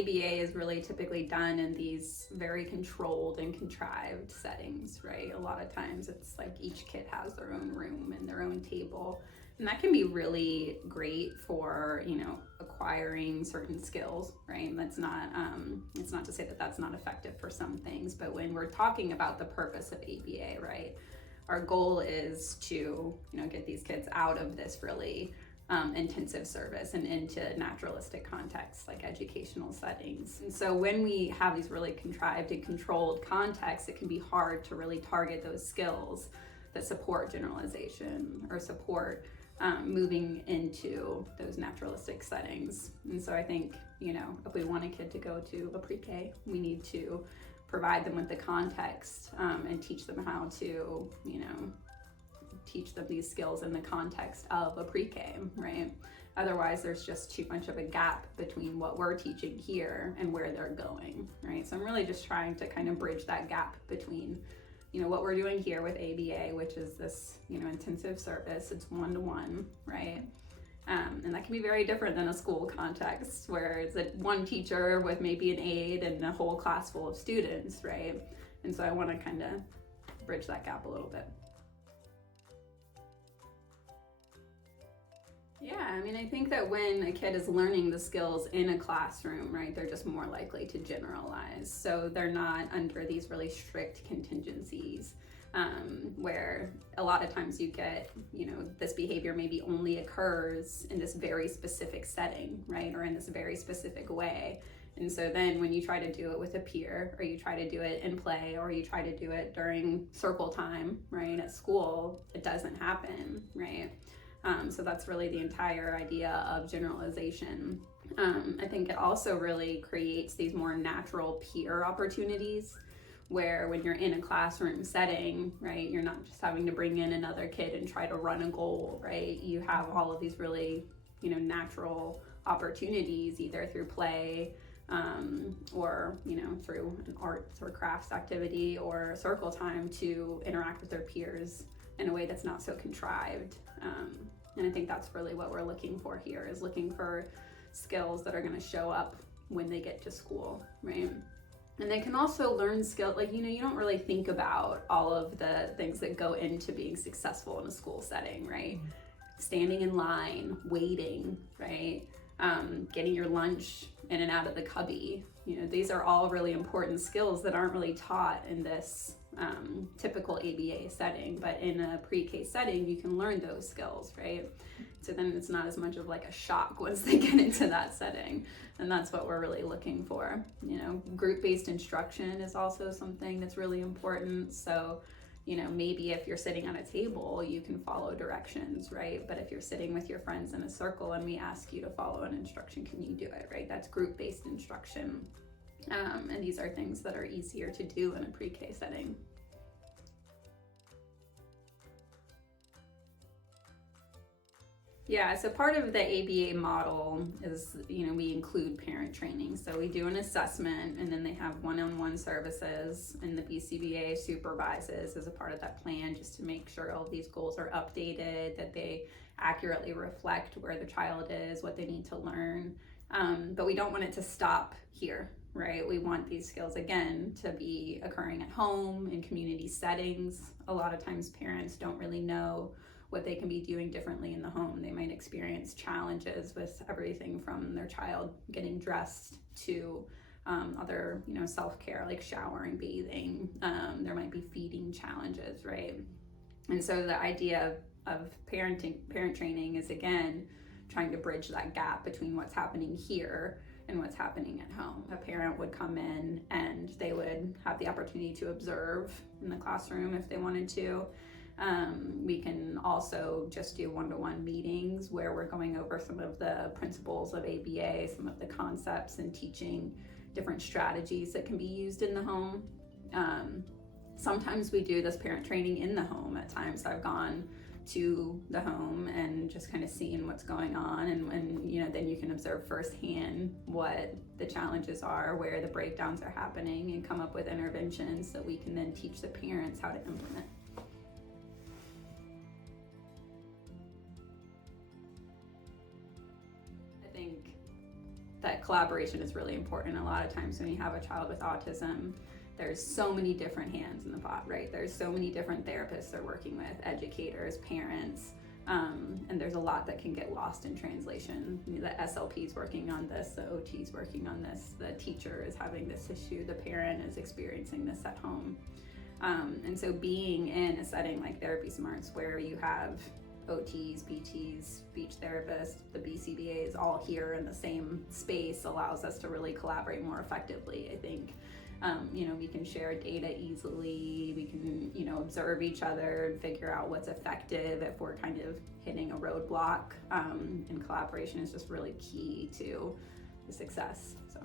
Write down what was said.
ABA is really typically done in these very controlled and contrived settings, right? A lot of times it's like each kid has their own room and their own table. And that can be really great for, acquiring certain skills, right? That's not, it's not to say that that's not effective for some things, but when we're talking about the purpose of ABA, right? Our goal is to, get these kids out of this really intensive service and into naturalistic contexts like educational settings. And so when we have these really contrived and controlled contexts, it can be hard to really target those skills that support generalization or support moving into those naturalistic settings. And so I think, if we want a kid to go to a pre-K, we need to provide them with the context and teach them how to, teach them these skills in the context of a pre-K, right? Otherwise, there's just too much of a gap between what we're teaching here and where they're going, right? So I'm really just trying to kind of bridge that gap between, what we're doing here with ABA, which is this, intensive service. It's one-to-one, right? And that can be very different than a school context where it's one teacher with maybe an aide and a whole class full of students, right? And so I want to kind of bridge that gap a little bit. Yeah, I think that when a kid is learning the skills in a classroom, right, they're just more likely to generalize. So they're not under these really strict contingencies where a lot of times you get, this behavior maybe only occurs in this very specific setting, right, or in this very specific way. And so then when you try to do it with a peer, or you try to do it in play, or you try to do it during circle time, right, at school, it doesn't happen, right? So that's really the entire idea of generalization. I think it also really creates these more natural peer opportunities where when you're in a classroom setting, right, you're not just having to bring in another kid and try to run a goal, right? You have all of these really, natural opportunities either through play or, through an arts or crafts activity or circle time to interact with their peers in a way that's not so contrived. And I think that's really what we're looking for here, is looking for skills that are going to show up when they get to school, right? And they can also learn skills, you don't really think about all of the things that go into being successful in a school setting, right? Standing in line, waiting, right? Getting your lunch in and out of the cubby. These are all really important skills that aren't really taught in this typical ABA setting, but in a pre-K setting, you can learn those skills, right? So then it's not as much of like a shock once they get into that setting. And that's what we're really looking for. Group-based instruction is also something that's really important. So, maybe if you're sitting at a table, you can follow directions, right? But if you're sitting with your friends in a circle and we ask you to follow an instruction, can you do it, right? That's group-based instruction. And these are things that are easier to do in a pre-K setting. Yeah, so part of the ABA model is, we include parent training. So we do an assessment and then they have one-on-one services, and the BCBA supervises as a part of that plan just to make sure all of these goals are updated, that they accurately reflect where the child is, what they need to learn. But we don't want it to stop here, right? We want these skills, again, to be occurring at home, in community settings. A lot of times parents don't really know what they can be doing differently in the home. They might experience challenges with everything from their child getting dressed to other, self-care like showering, bathing. There might be feeding challenges, right? And so the idea of parent training is, again, trying to bridge that gap between what's happening here and what's happening at home. A parent would come in and they would have the opportunity to observe in the classroom if they wanted to. We can also just do one-to-one meetings where we're going over some of the principles of ABA, some of the concepts, and teaching different strategies that can be used in the home. Sometimes we do this parent training in the home. At times I've gone to the home and just kind of seeing what's going on, and then you can observe firsthand what the challenges are, where the breakdowns are happening, and come up with interventions that we can then teach the parents how to implement. I think that collaboration is really important. A lot of times when you have a child with autism, there's so many different hands in the pot, right? There's so many different therapists they're working with, educators, parents, and there's a lot that can get lost in translation. The SLP is working on this, the OT is working on this, the teacher is having this issue, the parent is experiencing this at home. And so being in a setting like Therapy Smarts where you have OTs, PTs, speech therapists, the BCBAs all here in the same space allows us to really collaborate more effectively, I think. We can share data easily, we can, observe each other and figure out what's effective if we're kind of hitting a roadblock, and collaboration is just really key to success, so.